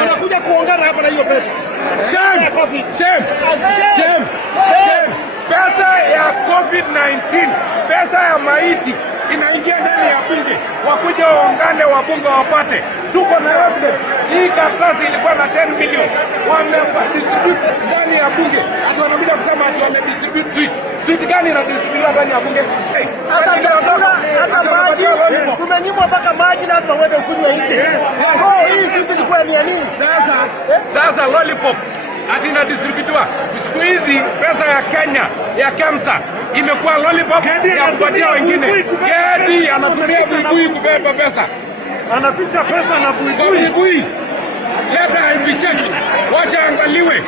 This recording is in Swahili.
Wanakuja kuongana hapa na hiyo pesa. Shame. Pesa ya COVID-19, pesa ya maiti inaingia ndani ya bunge, wakuja waungane, wabunge wapate. Tuko na evidence. Hii karatasi ilikuwa na 10 million, wamedistribute ndani ya bunge. Ati wanakuja kusema ati wamedistribute sweet. Sweet gani inadistribute ndani ya bunge? Hata chakula, hata maji, tumenyimwa mpaka maji, lazima uende ukunywe nje. Hii sweet ilikuwa ni ya nini? Sasa lollipop ati inadistributiwa. Siku hizi pesa ya Kenya ya KEMSA imekuwa lollipop ya kupatia wengine. Gedi anatumia buibui kubeba pesa. Anaficha pesa na buibui. Leta imbicheki, wacha angaliwe.